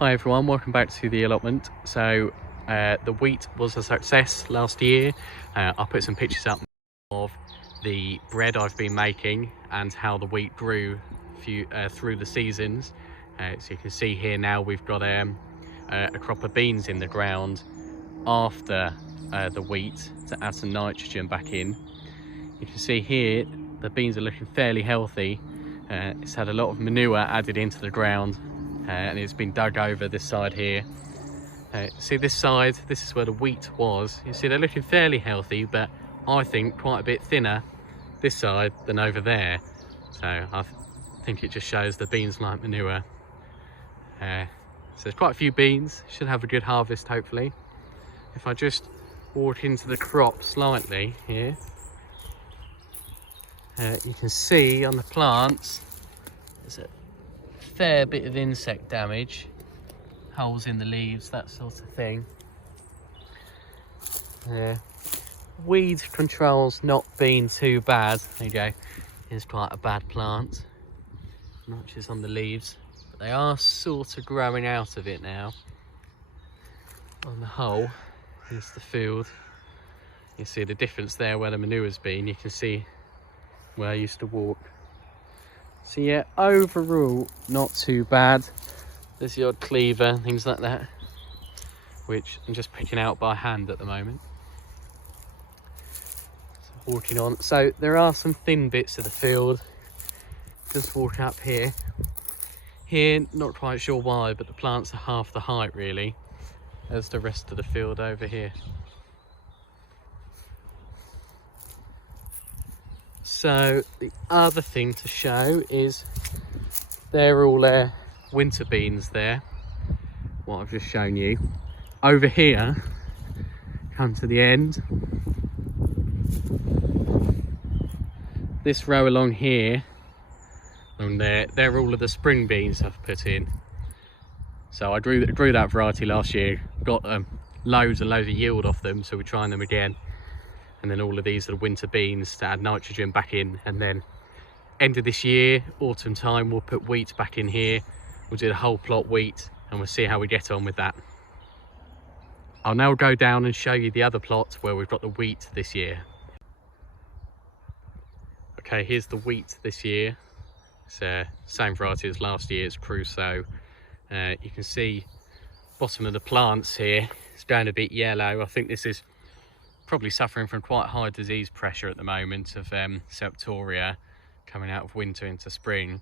Hi everyone, welcome back to the allotment. So the wheat was a success last year. I'll put some pictures up of the bread I've been making and how the wheat grew through the seasons. So you can see here now we've got a crop of beans in the ground after the wheat to add some nitrogen back in. You can see here the beans are looking fairly healthy. It's had a lot of manure added into the ground. And it's been dug over this side here. See this side, this is where the wheat was. You see they're looking fairly healthy, but I think quite a bit thinner this side than over there. So I think it just shows the beans like manure. So there's quite a few beans, should have a good harvest hopefully. If I just walk into the crop slightly here, you can see on the plants there's a fair bit of insect damage, holes in the leaves, that sort of thing. Weed control's not been too bad. There you go, here's quite a bad plant, notches on the leaves, but they are sort of growing out of it now. On the whole, here's the field. You see the difference there where the manure's been. You can see where I used to walk. So yeah, overall not too bad. There's the odd cleaver, things like that, which I'm just picking out by hand at the moment. So walking on, so there are some thin bits of the field. Just walking up here. Here, not quite sure why, but the plants are half the height really as the rest of the field over here. So the other thing to show is they're all winter beans there, what I've just shown you. Over here, come to the end, this row along here, along there, they're all of the spring beans I've put in. So I grew that variety last year, got loads and loads of yield off them, so we're trying them again. And then all of these are the winter beans to add nitrogen back in, and then end of this year, autumn time, we'll put wheat back in here. We'll do the whole plot wheat and we'll see how we get on with that. I'll now go down and show you the other plot where we've got the wheat this year. Okay, here's the wheat this year. It's same variety as last year's Crusoe. You can see bottom of the plants here, it's going a bit yellow. I think this is probably suffering from quite high disease pressure at the moment of septoria coming out of winter into spring,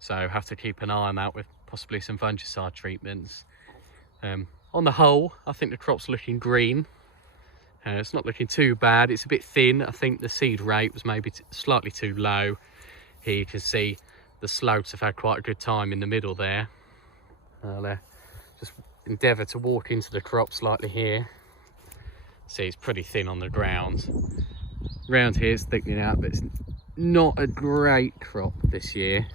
so have to keep an eye on that with possibly some fungicide treatments. On the whole, I think the crop's looking green. It's not looking too bad. It's a bit thin. I think the seed rate was maybe slightly too low. Here you can see the slopes have had quite a good time in the middle there. I'll just endeavour to walk into the crop slightly here. See, it's pretty thin on the ground. Round here it's thickening out, but it's not a great crop this year.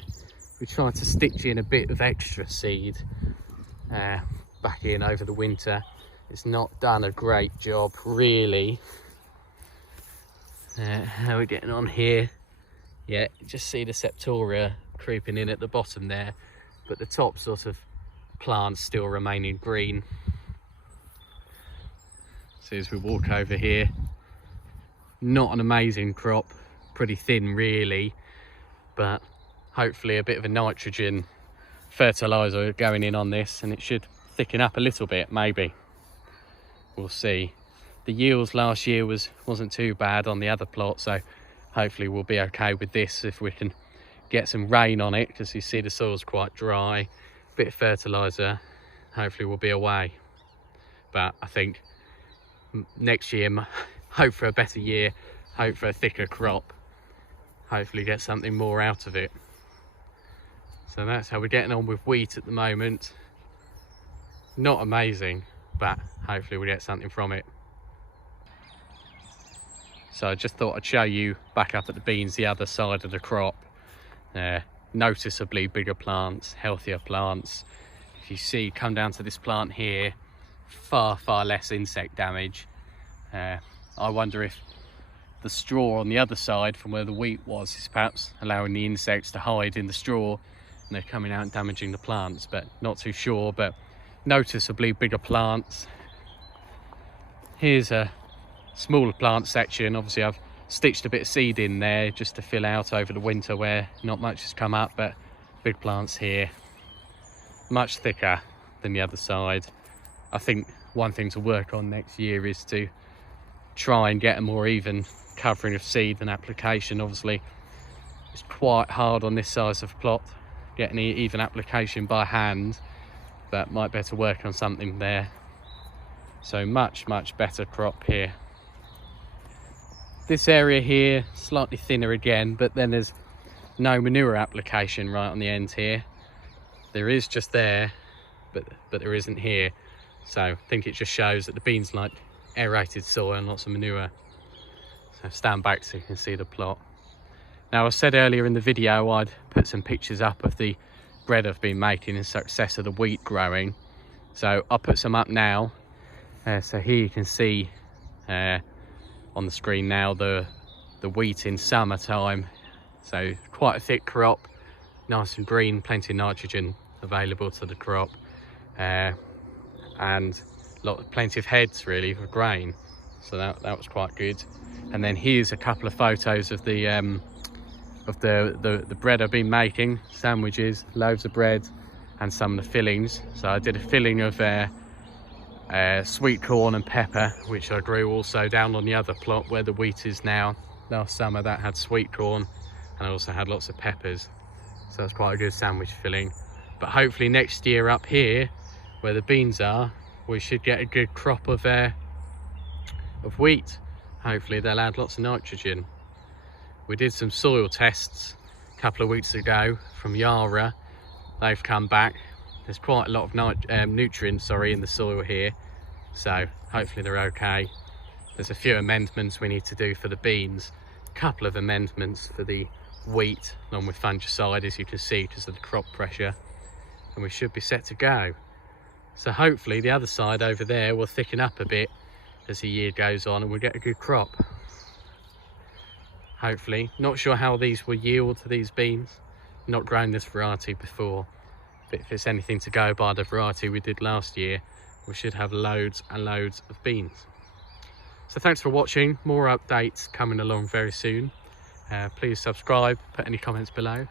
We tried to stitch in a bit of extra seed back in over the winter. It's not done a great job really. How are we getting on here? Yeah, just see the septoria creeping in at the bottom there, but the top sort of plants still remaining green. So as we walk over here, not an amazing crop, pretty thin really, but hopefully a bit of a nitrogen fertilizer going in on this and it should thicken up a little bit, maybe. We'll see. The yields last year wasn't too bad on the other plot, so hopefully we'll be okay with this if we can get some rain on it, because you see the soil's quite dry. Bit of fertilizer, hopefully we'll be away. But I think next year, hope for a better year, hope for a thicker crop, hopefully get something more out of it. So that's how we're getting on with wheat at the moment. Not amazing, but hopefully we'll get something from it. So I just thought I'd show you back up at the beans, the other side of the crop. Noticeably bigger plants, healthier plants. If you see, come down to this plant here, far less insect damage. I wonder if the straw on the other side from where the wheat was is perhaps allowing the insects to hide in the straw and they're coming out and damaging the plants, but not too sure. But noticeably bigger plants. Here's a smaller plant section. Obviously I've stitched a bit of seed in there just to fill out over the winter where not much has come up, but big plants here, much thicker than the other side. I think one thing to work on next year is to try and get a more even covering of seed and application. Obviously it's quite hard on this size of plot getting even application by hand, but might better work on something there. So much better crop here. This area here slightly thinner again, but then there's no manure application right on the end here. There is just there, but there isn't here. So I think it just shows that the beans like aerated soil and lots of manure. So stand back so you can see the plot. Now I said earlier in the video I'd put some pictures up of the bread I've been making in success of the wheat growing. So I'll put some up now. So here you can see on the screen now the wheat in summertime. So quite a thick crop, nice and green, plenty of nitrogen available to the crop, and plenty of heads really for grain. So that was quite good. And then here's a couple of photos of the bread I've been making, sandwiches, loaves of bread, and some of the fillings. So I did a filling of sweet corn and pepper, which I grew also down on the other plot where the wheat is now. Last summer that had sweet corn, and I also had lots of peppers. So that's quite a good sandwich filling. But hopefully next year up here where the beans are, we should get a good crop of wheat. Hopefully they'll add lots of nitrogen. We did some soil tests a couple of weeks ago from Yara. They've come back. There's quite a lot of nutrients in the soil here, so hopefully they're okay. There's a few amendments we need to do for the beans, a couple of amendments for the wheat along with fungicide, as you can see, because of the crop pressure, and we should be set to go. So hopefully the other side over there will thicken up a bit as the year goes on and we'll get a good crop. Hopefully. Not sure how these will yield to these beans. Not grown this variety before, but if it's anything to go by the variety we did last year, we should have loads and loads of beans. So thanks for watching. More updates coming along very soon. Please subscribe, put any comments below.